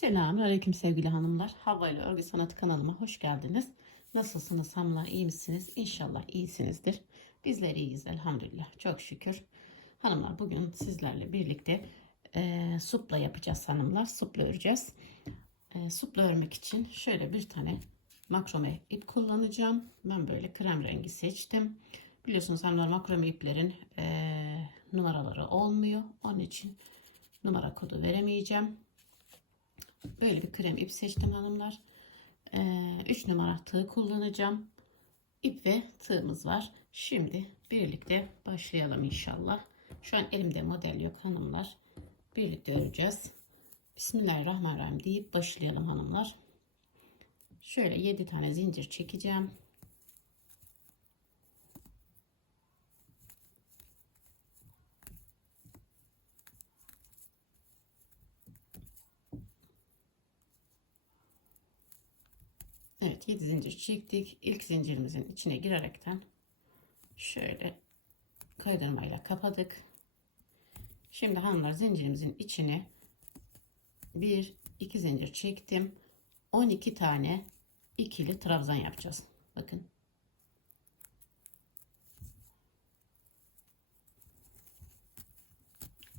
Selamünaleyküm sevgili hanımlar. Havva ile Örgü Sanatı kanalıma hoş geldiniz. Nasılsınız hanımlar? iyi misiniz? İnşallah iyisinizdir. Bizler iyiyiz elhamdülillah. Çok şükür. Hanımlar bugün sizlerle birlikte e, supla yapacağız hanımlar. Supla öreceğiz. E, supla örmek için şöyle bir tane makrome ip kullanacağım. Ben böyle krem rengi seçtim. Biliyorsunuz hanımlar makrome iplerin e, numaraları olmuyor. Onun için numara kodu veremeyeceğim. Böyle bir krem ip seçtim hanımlar. 3 numara tığ kullanacağım. İp ve tığımız var. Şimdi birlikte başlayalım inşallah. Şu an elimde model yok hanımlar. Birlikte öreceğiz. Bismillahirrahmanirrahim deyip başlayalım hanımlar. Şöyle 7 tane zincir çekeceğim. Evet 7 zincir çektik. İlk zincirimizin içine girerekten şöyle kaydırmayla kapadık. Şimdi hanımlar zincirimizin içine bir iki zincir çektim. 12 tane ikili trabzan yapacağız. Bakın.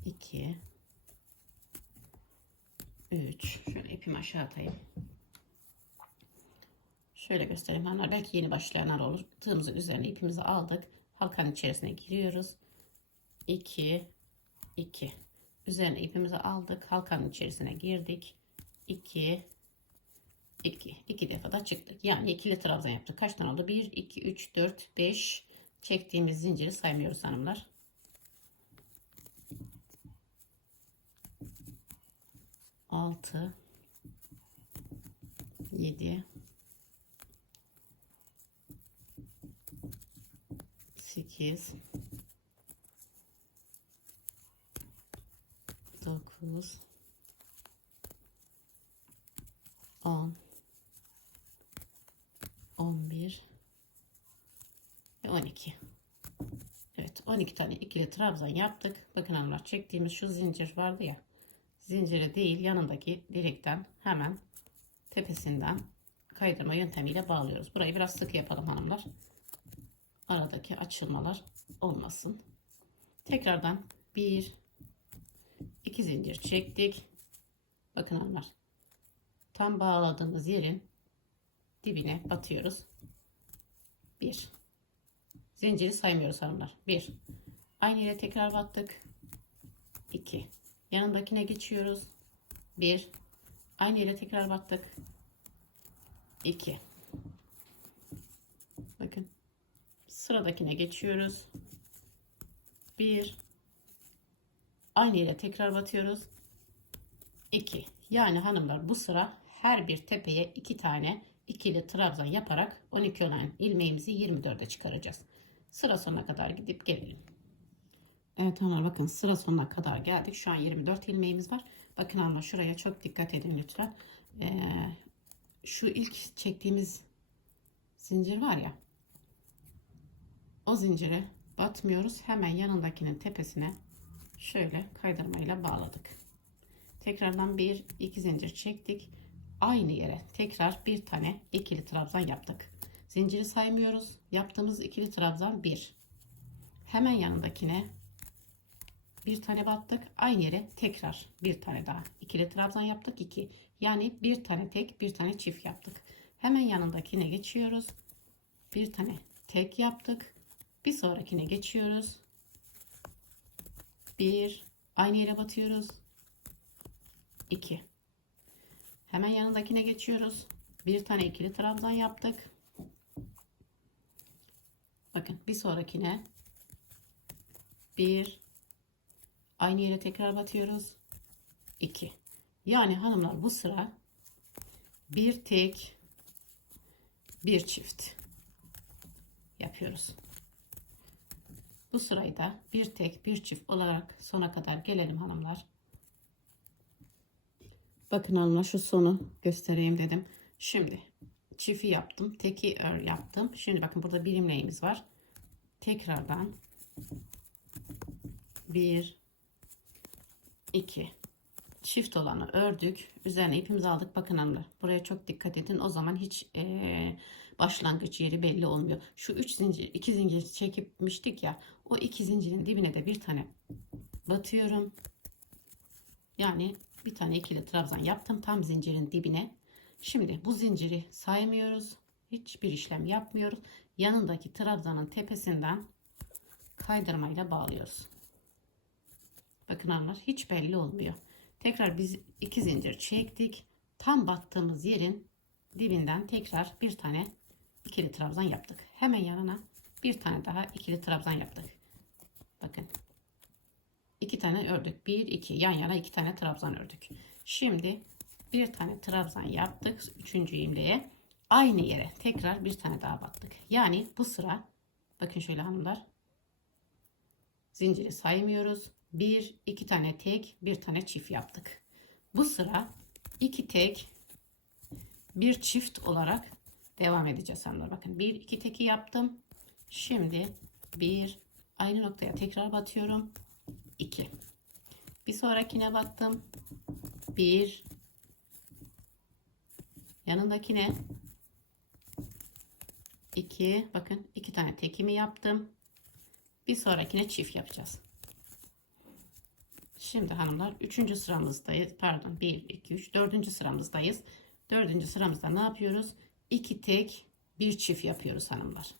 iki üç şöyle ipimi aşağı atayım. Şöyle göstereyim hanımlar. Belki yeni başlayanlar olur. Tığımızın üzerine ipimizi aldık. Halkanın içerisine giriyoruz. 2 2 Üzerine ipimizi aldık. Halkanın içerisine girdik. 2 2 2 defa da çıktık. Yani ikili trabzan yaptık. Kaç tane oldu? 1 2 3 4 5 çektiğimiz zinciri saymıyoruz hanımlar. Altı, yedi, 8 9 10 11 ve 12 Evet 12 tane ikili trabzan yaptık. Bakın hanımlar çektiğimiz şu zincir vardı ya. Zinciri değil yanındaki direkten hemen tepesinden kaydırma yöntemiyle bağlıyoruz. Burayı biraz sık yapalım hanımlar aradaki açılmalar olmasın. Tekrardan bir iki zincir çektik. Bakın hanımlar. Tam bağladığımız yerin dibine batıyoruz. Bir. Zinciri saymıyoruz hanımlar. Bir. Aynı yere tekrar battık. İki. Yanındakine geçiyoruz. Bir. Aynı yere tekrar battık. İki. Bakın sıradakine geçiyoruz. Bir. Aynı yere tekrar batıyoruz. 2. Yani hanımlar bu sıra her bir tepeye iki tane ikili trabzan yaparak 12 olan ilmeğimizi 24'e çıkaracağız. Sıra sonuna kadar gidip gelelim. Evet hanımlar bakın sıra sonuna kadar geldik. Şu an 24 ilmeğimiz var. Bakın hanımlar şuraya çok dikkat edin lütfen. Ee, şu ilk çektiğimiz zincir var ya o zincire batmıyoruz. Hemen yanındakinin tepesine şöyle kaydırmayla bağladık. Tekrardan bir iki zincir çektik. Aynı yere tekrar bir tane ikili trabzan yaptık. Zinciri saymıyoruz. Yaptığımız ikili trabzan bir. Hemen yanındakine bir tane battık. Aynı yere tekrar bir tane daha ikili trabzan yaptık. iki. Yani bir tane tek bir tane çift yaptık. Hemen yanındakine geçiyoruz. Bir tane tek yaptık. Bir sonrakine geçiyoruz. Bir. Aynı yere batıyoruz. İki. Hemen yanındakine geçiyoruz. Bir tane ikili trabzan yaptık. Bakın bir sonrakine bir aynı yere tekrar batıyoruz. 2. Yani hanımlar bu sıra bir tek bir çift yapıyoruz. Bu sırayı da bir tek bir çift olarak sona kadar gelelim hanımlar. Bakın hanımlar şu sonu göstereyim dedim. Şimdi çifi yaptım. Teki ör yaptım. Şimdi bakın burada bir var. Tekrardan bir iki çift olanı ördük. Üzerine ipimizi aldık. Bakın hanımlar. Buraya çok dikkat edin. O zaman hiç eee, başlangıç yeri belli olmuyor. Şu üç zincir, iki zincir çekipmiştik ya. O iki zincirin dibine de bir tane batıyorum. Yani bir tane ikili trabzan yaptım tam zincirin dibine. Şimdi bu zinciri saymıyoruz. Hiçbir işlem yapmıyoruz. Yanındaki trabzanın tepesinden kaydırmayla bağlıyoruz. Bakın hanımlar hiç belli olmuyor. Tekrar biz iki zincir çektik. Tam battığımız yerin dibinden tekrar bir tane ikili trabzan yaptık. Hemen yanına bir tane daha ikili trabzan yaptık. Bakın. iki tane ördük. Bir, iki. Yan yana iki tane trabzan ördük. Şimdi bir tane trabzan yaptık. Üçüncü imleye. Aynı yere tekrar bir tane daha battık. Yani bu sıra bakın şöyle hanımlar. Zinciri saymıyoruz. Bir, iki tane tek, bir tane çift yaptık. Bu sıra iki tek, bir çift olarak devam edeceğiz hanımlar. Bakın bir, iki teki yaptım. Şimdi bir, aynı noktaya tekrar batıyorum. 2. Bir sonrakine battım. 1. Yanındakine 2. Bakın iki tane tekimi yaptım. Bir sonrakine çift yapacağız. Şimdi hanımlar 3. sıramızdayız. Pardon 1, 2, 3, 4. sıramızdayız. 4. sıramızda ne yapıyoruz? 2 tek, bir çift yapıyoruz hanımlar.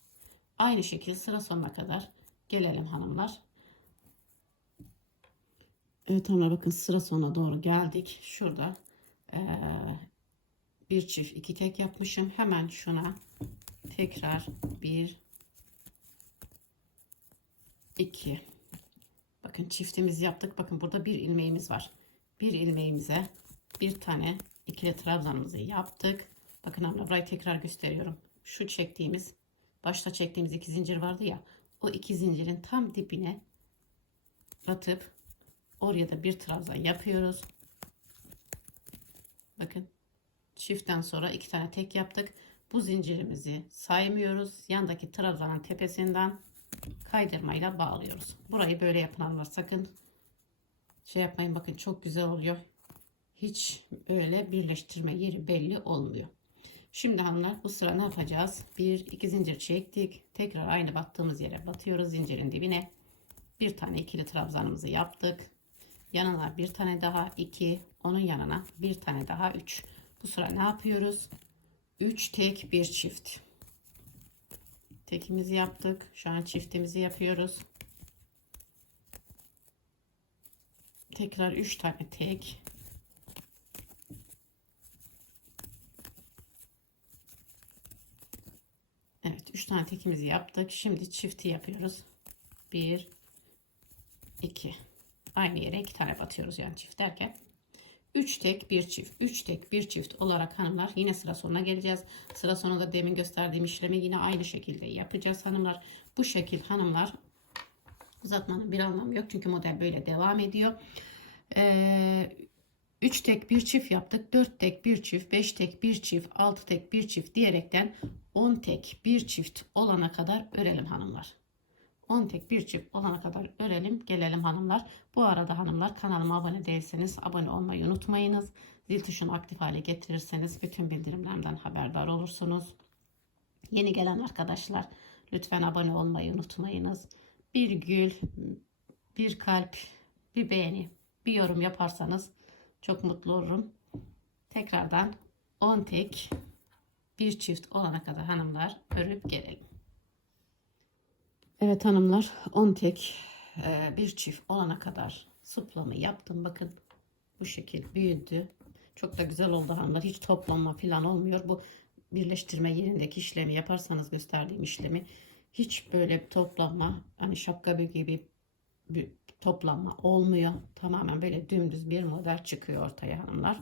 Aynı şekilde sıra sonuna kadar gelelim hanımlar. Evet hanımlar bakın sıra sonuna doğru geldik. Şurada eee, bir çift iki tek yapmışım. Hemen şuna tekrar bir iki bakın çiftimizi yaptık. Bakın burada bir ilmeğimiz var. Bir ilmeğimize bir tane ikili trabzanımızı yaptık. Bakın hanımlar burayı tekrar gösteriyorum. Şu çektiğimiz başta çektiğimiz iki zincir vardı ya. O iki zincirin tam dibine batıp Oraya da bir trabzan yapıyoruz. Bakın çiftten sonra iki tane tek yaptık. Bu zincirimizi saymıyoruz. Yandaki trabzanın tepesinden kaydırmayla bağlıyoruz. Burayı böyle yapanlar sakın şey yapmayın. Bakın çok güzel oluyor. Hiç öyle birleştirme yeri belli olmuyor. Şimdi hanımlar bu sıra ne yapacağız? Bir iki zincir çektik. Tekrar aynı battığımız yere batıyoruz zincirin dibine. Bir tane ikili trabzanımızı yaptık. Yanına bir tane daha 2. Onun yanına bir tane daha 3. Bu sıra ne yapıyoruz? 3 tek bir çift. Tekimizi yaptık. Şu an çiftimizi yapıyoruz. Tekrar 3 tane tek. Evet 3 tane tekimizi yaptık. Şimdi çifti yapıyoruz. 1 2 Aynı yere iki tane batıyoruz yani çift derken. 3 tek bir çift 3 tek bir çift olarak hanımlar yine sıra sonuna geleceğiz. Sıra sonunda demin gösterdiğim işlemi yine aynı şekilde yapacağız hanımlar. Bu şekil hanımlar uzatmanın bir anlamı yok çünkü model böyle devam ediyor. Ee, 3 tek bir çift yaptık. 4 tek bir çift, 5 tek bir çift, 6 tek bir çift diyerekten 10 tek bir çift olana kadar örelim hanımlar. 10 tek bir çift olana kadar örelim gelelim hanımlar. Bu arada hanımlar kanalıma abone değilseniz abone olmayı unutmayınız. Zil tuşunu aktif hale getirirseniz bütün bildirimlerimden haberdar olursunuz. Yeni gelen arkadaşlar lütfen abone olmayı unutmayınız. Bir gül, bir kalp, bir beğeni, bir yorum yaparsanız çok mutlu olurum. Tekrardan 10 tek bir çift olana kadar hanımlar örüp gelelim. Evet hanımlar 10 tek e, bir çift olana kadar sıplama yaptım. Bakın bu şekil büyüdü. Çok da güzel oldu hanımlar. Hiç toplanma falan olmuyor. Bu birleştirme yerindeki işlemi yaparsanız gösterdiğim işlemi hiç böyle toplanma hani şapka gibi bir toplanma olmuyor. Tamamen böyle dümdüz bir model çıkıyor ortaya hanımlar.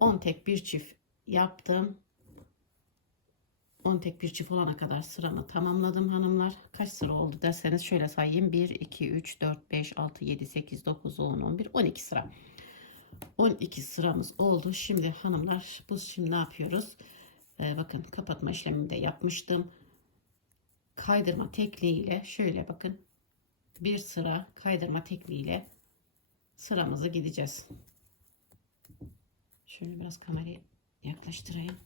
10 tek bir çift yaptım. 10 tek bir çift olana kadar sıramı tamamladım hanımlar. Kaç sıra oldu derseniz şöyle sayayım. 1, 2, 3, 4, 5, 6, 7, 8, 9, 10, 11, 12 sıra. 12 sıramız oldu. Şimdi hanımlar bu şimdi ne yapıyoruz? Ee, bakın kapatma işlemini de yapmıştım. Kaydırma tekniğiyle şöyle bakın. Bir sıra kaydırma tekniğiyle sıramızı gideceğiz. Şöyle biraz kamerayı yaklaştırayım.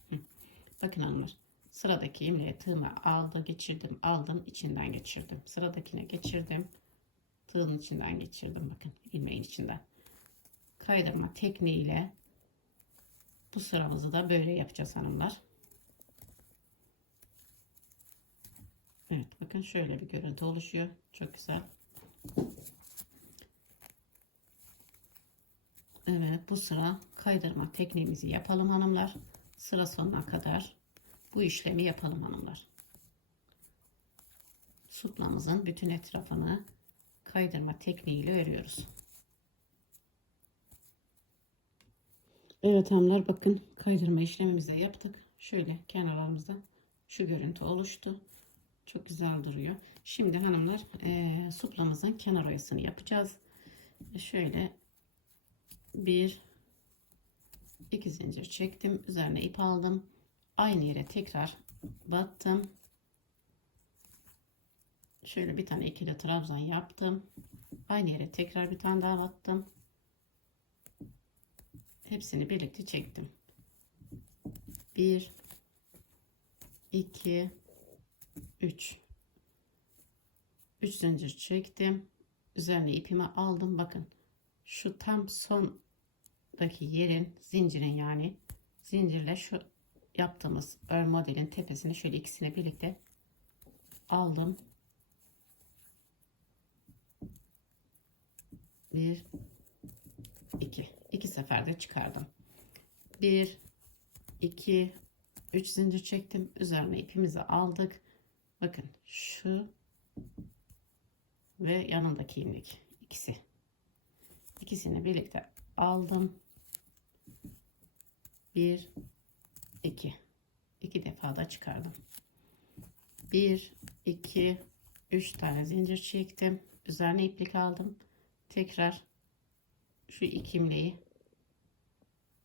Bakın hanımlar. Sıradaki ilmeğe tığımı aldı, geçirdim, aldım, içinden geçirdim. Sıradakine geçirdim. Tığın içinden geçirdim. Bakın ilmeğin içinden. Kaydırma tekniğiyle bu sıramızı da böyle yapacağız hanımlar. Evet bakın şöyle bir görüntü oluşuyor. Çok güzel. Evet bu sıra kaydırma tekniğimizi yapalım hanımlar. Sıra sonuna kadar bu işlemi yapalım hanımlar. Suplamızın bütün etrafını kaydırma tekniğiyle örüyoruz. Evet hanımlar bakın kaydırma işlemimizi yaptık. Şöyle kenarlarımızda şu görüntü oluştu. Çok güzel duruyor. Şimdi hanımlar e, suplamızın kenar oyasını yapacağız. Şöyle bir iki zincir çektim. Üzerine ip aldım. Aynı yere tekrar battım. Şöyle bir tane ikili trabzan yaptım. Aynı yere tekrar bir tane daha battım. Hepsini birlikte çektim. 1 2 3 3 zincir çektim. Üzerine ipimi aldım. Bakın şu tam sondaki yerin zincirin yani zincirle şu yaptığımız ör modelin tepesini şöyle ikisini birlikte aldım. Bir, iki. iki seferde çıkardım. Bir, iki, üç zincir çektim. Üzerine ipimizi aldık. Bakın şu ve yanındaki ilmek ikisi. İkisini birlikte aldım. Bir, iki. iki defa da çıkardım. Bir, iki, üç tane zincir çektim. Üzerine iplik aldım. Tekrar şu iki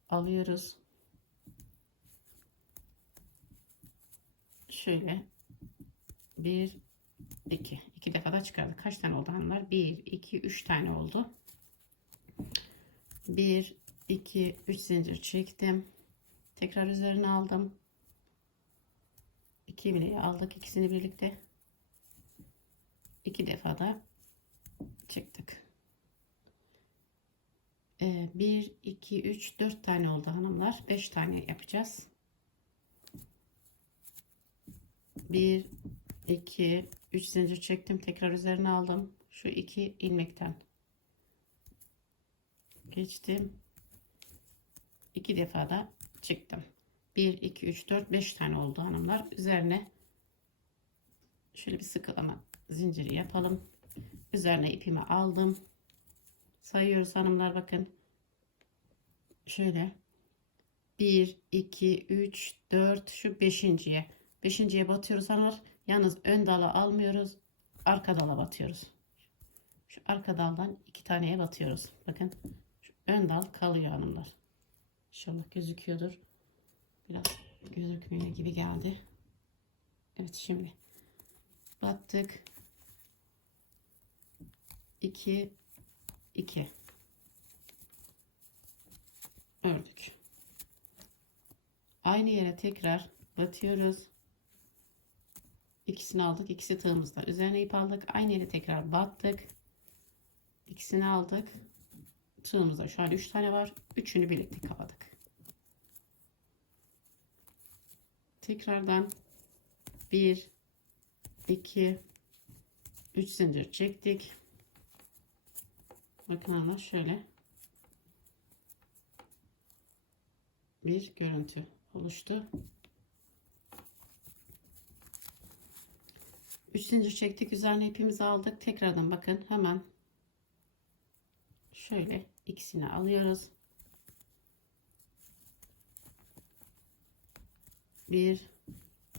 alıyoruz. Şöyle bir, iki. iki defa da çıkardık. Kaç tane oldu hanımlar? Bir, iki, üç tane oldu. Bir, iki, üç zincir çektim. Tekrar üzerine aldım. İki imleği aldık. ikisini birlikte. iki defa da çıktık. 1, 2, 3, 4 tane oldu hanımlar. 5 tane yapacağız. 1, 2, 3 zincir çektim. Tekrar üzerine aldım. Şu iki ilmekten geçtim. 2 defa da çıktım. 1, 2, 3, 4, 5 tane oldu hanımlar. Üzerine şöyle bir sıkılama zinciri yapalım. Üzerine ipimi aldım. Sayıyoruz hanımlar bakın. Şöyle 1, 2, 3, 4 şu beşinciye. Beşinciye batıyoruz hanımlar. Yalnız ön dala almıyoruz. Arka dala batıyoruz. Şu arka daldan iki taneye batıyoruz. Bakın şu ön dal kalıyor hanımlar. İnşallah gözüküyordur. Biraz gözükmüyor gibi geldi. Evet şimdi battık. 2 2 ördük. Aynı yere tekrar batıyoruz. İkisini aldık. ikisi tığımızda. Üzerine ip aldık. Aynı yere tekrar battık. İkisini aldık. Tığımızda şu an 3 tane var. Üçünü birlikte kapadık. Tekrardan 1 2 3 zincir çektik. Bakın ama şöyle bir görüntü oluştu. 3 zincir çektik. Üzerine ipimizi aldık. Tekrardan bakın hemen şöyle ikisini alıyoruz. Bir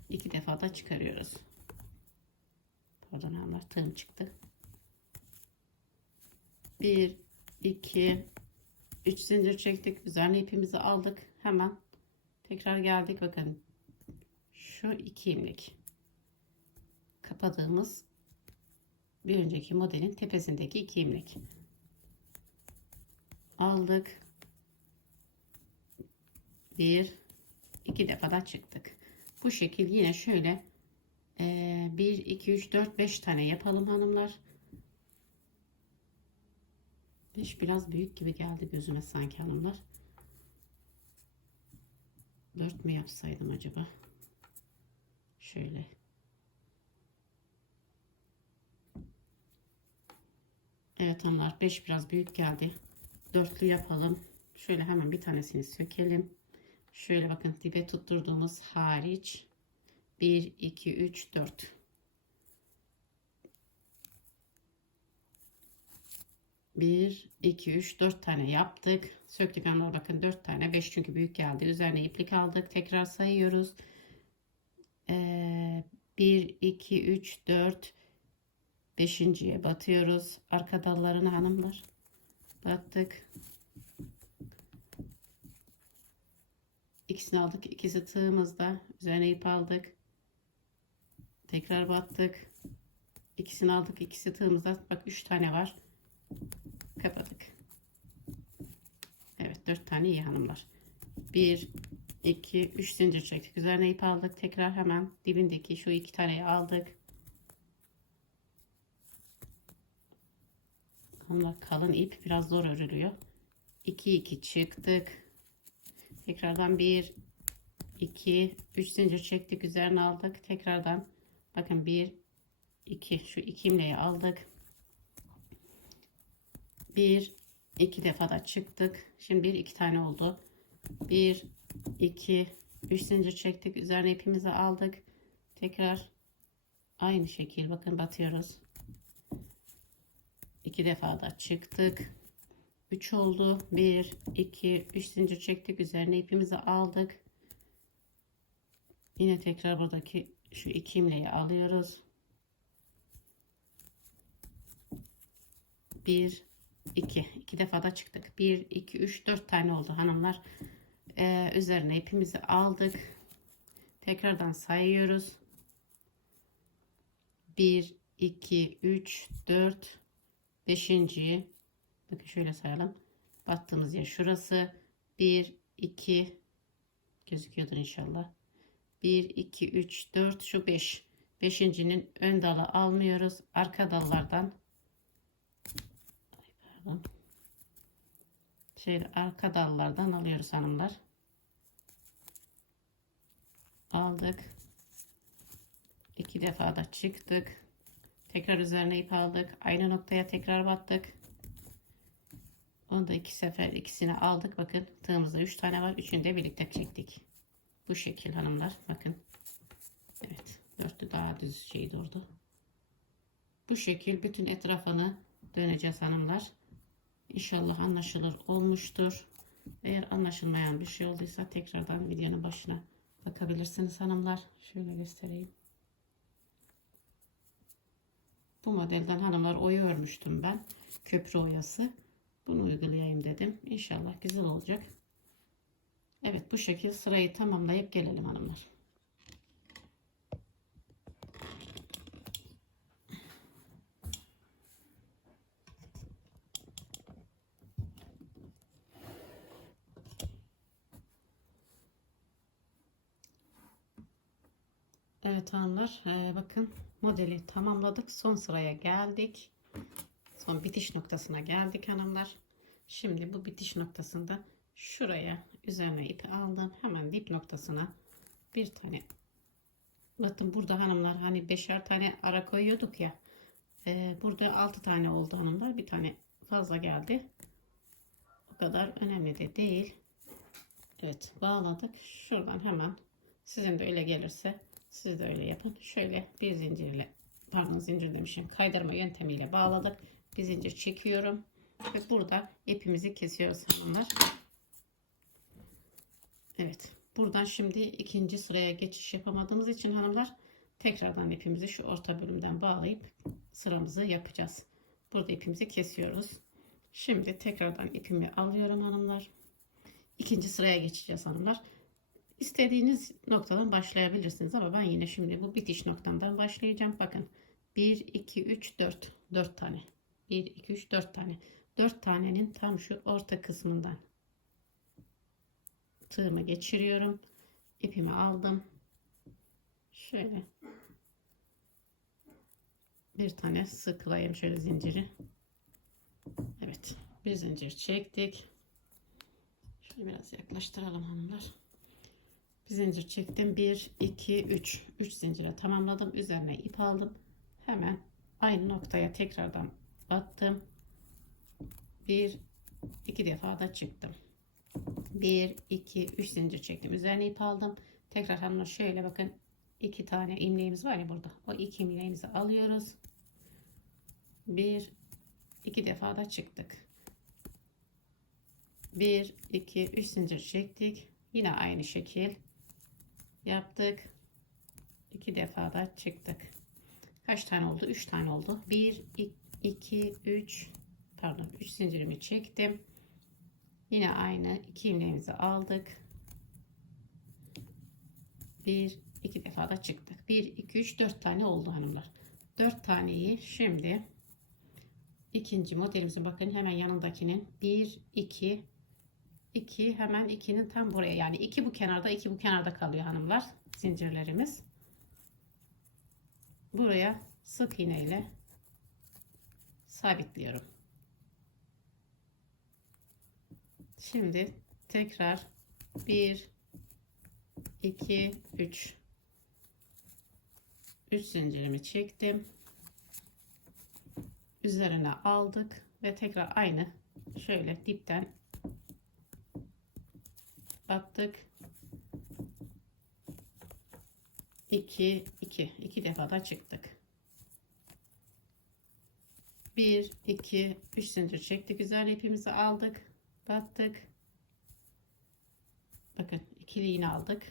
iki defa da çıkarıyoruz. Pardon hanımlar tığım çıktı. 1 2 3 zincir çektik üzerine ipimizi aldık hemen tekrar geldik bakın şu iki ilmek kapadığımız bir önceki modelin tepesindeki iki ilmek aldık bir iki defa da çıktık. Bu şekil yine şöyle e, 1 2 3 4 5 tane yapalım hanımlar. 5 biraz büyük gibi geldi gözüme sanki hanımlar. 4 mü yapsaydım acaba? Şöyle. Evet hanımlar 5 biraz büyük geldi. Dörtlü yapalım. Şöyle hemen bir tanesini sökelim. Şöyle bakın dibe tutturduğumuz hariç 1 2 3 4 1 2 3 4 tane yaptık. Söktük hanımlar bakın 4 tane 5 çünkü büyük geldi. Üzerine iplik aldık. Tekrar sayıyoruz. Ee, 1 2 3 4 Beşinciye batıyoruz. Arka dallarını hanımlar. Battık. İkisini aldık. İkisi tığımızda. Üzerine ip aldık. Tekrar battık. İkisini aldık. İkisi tığımızda. Bak üç tane var. Kapadık. Evet dört tane iyi hanımlar. Bir, iki, üç zincir çektik. Üzerine ip aldık. Tekrar hemen dibindeki şu iki taneyi aldık. Bunlar kalın ip biraz zor örülüyor. 2 2 çıktık. Tekrardan 1 2 3 zincir çektik üzerine aldık. Tekrardan bakın 1 2 şu iki imleyi aldık. 1 2 defa da çıktık. Şimdi 1 2 tane oldu. 1 2 3 zincir çektik. Üzerine ipimizi aldık. Tekrar aynı şekil bakın batıyoruz. İki defa da çıktık. 3 oldu. 1, 2, 3 zincir çektik. Üzerine ipimizi aldık. Yine tekrar buradaki şu iki imleyi alıyoruz. 1, 2. 2 defa da çıktık. 1, 2, 3, 4 tane oldu hanımlar. Ee, üzerine ipimizi aldık. Tekrardan sayıyoruz. 1, 2, 3, 4, Beşinciyi bakın şöyle sayalım. Battığımız yer şurası. 1, 2 gözüküyordur inşallah. 1, 2, 3, 4 şu 5. Beşincinin ön dalı almıyoruz. Arka dallardan pardon. Şey, arka dallardan alıyoruz hanımlar. Aldık. iki defa da çıktık. Tekrar üzerine ip aldık. Aynı noktaya tekrar battık. Onu da iki sefer ikisini aldık. Bakın tığımızda üç tane var. Üçünü de birlikte çektik. Bu şekil hanımlar. Bakın. Evet. Dörtlü daha düz şey durdu. Bu şekil bütün etrafını döneceğiz hanımlar. İnşallah anlaşılır olmuştur. Eğer anlaşılmayan bir şey olduysa tekrardan videonun başına bakabilirsiniz hanımlar. Şöyle göstereyim. Bu modelden hanımlar oya örmüştüm ben. Köprü oyası. Bunu uygulayayım dedim. İnşallah güzel olacak. Evet bu şekilde sırayı tamamlayıp gelelim hanımlar. Evet hanımlar ee, bakın modeli tamamladık. Son sıraya geldik. Son bitiş noktasına geldik hanımlar. Şimdi bu bitiş noktasında şuraya üzerine ipi aldım. Hemen dip noktasına bir tane bakın burada hanımlar hani beşer tane ara koyuyorduk ya. Ee, burada altı tane oldu hanımlar. Bir tane fazla geldi. O kadar önemli de değil. Evet bağladık. Şuradan hemen sizin de öyle gelirse siz de öyle yapın. Şöyle bir zincirle pardon zincir demişim kaydırma yöntemiyle bağladık. Bir zincir çekiyorum. Ve burada ipimizi kesiyoruz hanımlar. Evet. Buradan şimdi ikinci sıraya geçiş yapamadığımız için hanımlar tekrardan ipimizi şu orta bölümden bağlayıp sıramızı yapacağız. Burada ipimizi kesiyoruz. Şimdi tekrardan ipimi alıyorum hanımlar. İkinci sıraya geçeceğiz hanımlar. İstediğiniz noktadan başlayabilirsiniz ama ben yine şimdi bu bitiş noktamdan başlayacağım. Bakın 1, 2, 3, 4. 4 tane. 1, 2, 3, 4 tane. 4 tanenin tam şu orta kısmından tığımı geçiriyorum. İpimi aldım. Şöyle bir tane sıklayayım şöyle zinciri. Evet. Bir zincir çektik. Şöyle biraz yaklaştıralım hanımlar. Zincir çektim. 1, 2, 3. 3 zincire tamamladım. Üzerine ip aldım. Hemen aynı noktaya tekrardan battım. Bir, iki defa da çıktım. 1, 2, 3 zincir çektim. Üzerine ip aldım. Tekrar hanımlar şöyle bakın. iki tane ilmeğimiz var ya burada. O iki ilmeğimizi alıyoruz. Bir, iki defa da çıktık. 1 2 3 zincir çektik yine aynı şekil yaptık. İki defa da çıktık. Kaç tane oldu? 3 tane oldu. 1 2 3 pardon 3 zincirimi çektim. Yine aynı iki ilmeğimizi aldık. 1 2 defa da çıktık. 1 2 3 4 tane oldu hanımlar. 4 taneyi şimdi ikinci modelimizin bakın hemen yanındakinin 1 2 2 hemen 2'nin tam buraya. Yani 2 bu kenarda 2 bu kenarda kalıyor hanımlar zincirlerimiz. Buraya sık iğne ile sabitliyorum. Şimdi tekrar 1 2 3 3 zincirimi çektim. Üzerine aldık ve tekrar aynı şöyle dipten battık 2 2 2 defa da çıktık. 1 2 3 zincir çektik. Güzel ipimizi aldık. Battık. Bakın ikili iğne aldık.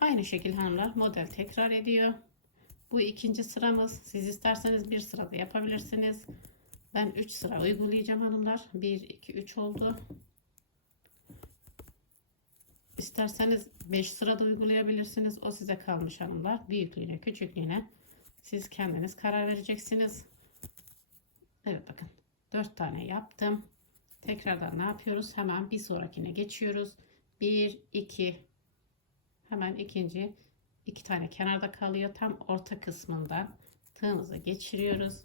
Aynı şekil hanımlar model tekrar ediyor. Bu ikinci sıramız. Siz isterseniz bir sırada yapabilirsiniz. Ben 3 sıra uygulayacağım hanımlar. 1 2 3 oldu İsterseniz 5 sırada uygulayabilirsiniz. O size kalmış hanımlar. Büyüklüğüne, küçüklüğüne siz kendiniz karar vereceksiniz. Evet bakın 4 tane yaptım. Tekrardan ne yapıyoruz? Hemen bir sonrakine geçiyoruz. 1 2 hemen ikinci iki tane kenarda kalıyor. Tam orta kısmından tığımızı geçiriyoruz.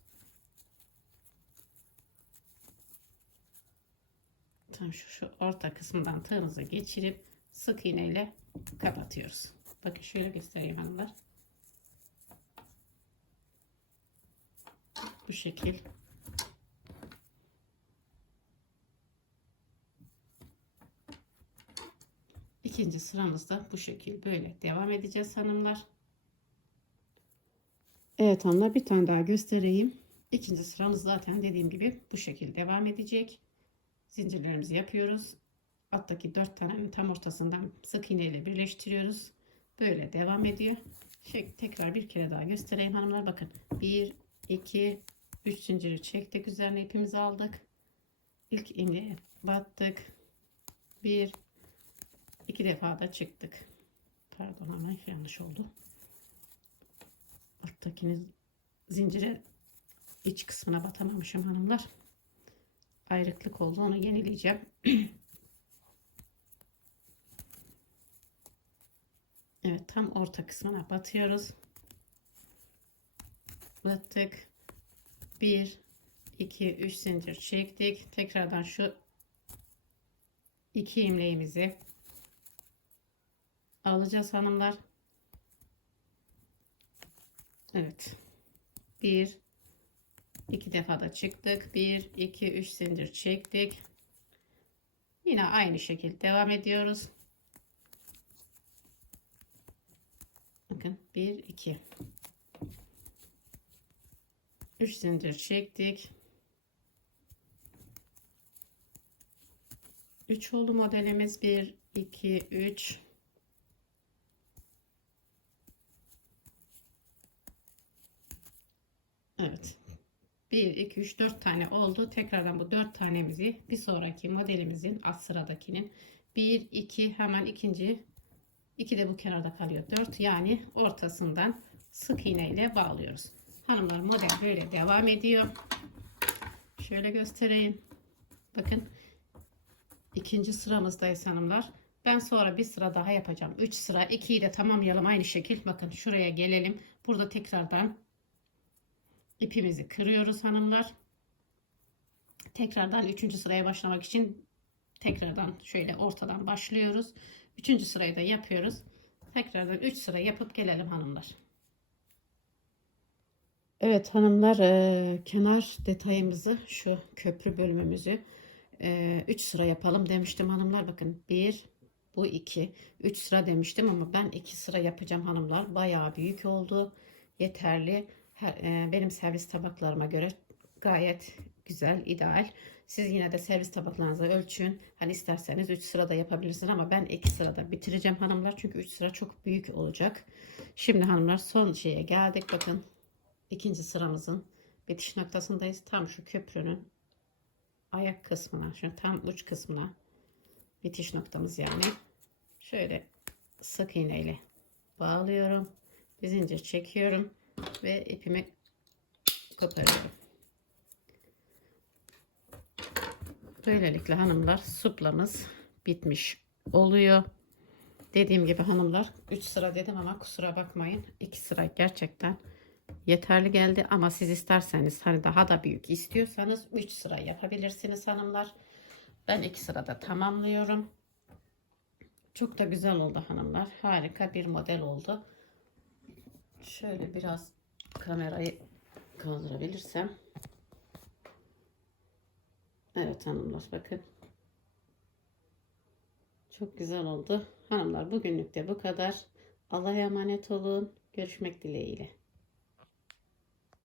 Tam şu, şu orta kısmından tığımızı geçirip sık iğne ile kapatıyoruz. Bakın şöyle göstereyim hanımlar. Bu şekil. İkinci sıramızda bu şekil böyle devam edeceğiz hanımlar. Evet hanımlar bir tane daha göstereyim. İkinci sıramız zaten dediğim gibi bu şekil devam edecek. Zincirlerimizi yapıyoruz alttaki dört tanenin tam ortasından sık iğne ile birleştiriyoruz. Böyle devam ediyor. Şey, tekrar bir kere daha göstereyim hanımlar. Bakın 1, 2, 3 zinciri çektik. Üzerine ipimizi aldık. İlk iğneye battık. 1, 2 defa da çıktık. Pardon hemen yanlış oldu. Alttakini zincire iç kısmına batamamışım hanımlar. Ayrıklık oldu. Onu yenileyeceğim. Evet tam orta kısmına batıyoruz. Battık. 1 2 3 zincir çektik. Tekrardan şu iki imleğimizi alacağız hanımlar. Evet. 1 2 defa da çıktık. 1 2 3 zincir çektik. Yine aynı şekilde devam ediyoruz. Bakın 1 2 3 zincir çektik. 3 oldu modelimiz. 1 2 3 Evet. 1 2 3 4 tane oldu. Tekrardan bu 4 tanemizi bir sonraki modelimizin alt sıradakinin. 1 2 hemen ikinci 2 de bu kenarda kalıyor. 4 yani ortasından sık iğne ile bağlıyoruz. Hanımlar model böyle devam ediyor. Şöyle göstereyim. Bakın ikinci sıramızdayız hanımlar. Ben sonra bir sıra daha yapacağım. 3 sıra 2'yi de tamamlayalım aynı şekil. Bakın şuraya gelelim. Burada tekrardan ipimizi kırıyoruz hanımlar. Tekrardan 3. sıraya başlamak için tekrardan şöyle ortadan başlıyoruz. 3. sırayı da yapıyoruz. Tekrardan 3 sıra yapıp gelelim hanımlar. Evet hanımlar eee, kenar detayımızı şu köprü bölümümüzü 3 sıra yapalım demiştim hanımlar. Bakın 1 bu 2 3 sıra demiştim ama ben 2 sıra yapacağım hanımlar. Bayağı büyük oldu. Yeterli. Her, eee, benim servis tabaklarıma göre gayet güzel, ideal. Siz yine de servis tabaklarınızı ölçün. Hani isterseniz 3 sırada yapabilirsiniz ama ben 2 sırada bitireceğim hanımlar. Çünkü 3 sıra çok büyük olacak. Şimdi hanımlar son şeye geldik. Bakın ikinci sıramızın bitiş noktasındayız. Tam şu köprünün ayak kısmına, şu tam uç kısmına bitiş noktamız yani. Şöyle sık iğneyle bağlıyorum. Bir zincir çekiyorum ve ipimi koparıyorum. Böylelikle hanımlar suplamız bitmiş oluyor. Dediğim gibi hanımlar 3 sıra dedim ama kusura bakmayın. 2 sıra gerçekten yeterli geldi ama siz isterseniz hani daha da büyük istiyorsanız 3 sıra yapabilirsiniz hanımlar. Ben 2 sırada tamamlıyorum. Çok da güzel oldu hanımlar. Harika bir model oldu. Şöyle biraz kamerayı kaldırabilirsem. Evet hanımlar bakın. Çok güzel oldu. Hanımlar bugünlük de bu kadar. Allah'a emanet olun. Görüşmek dileğiyle.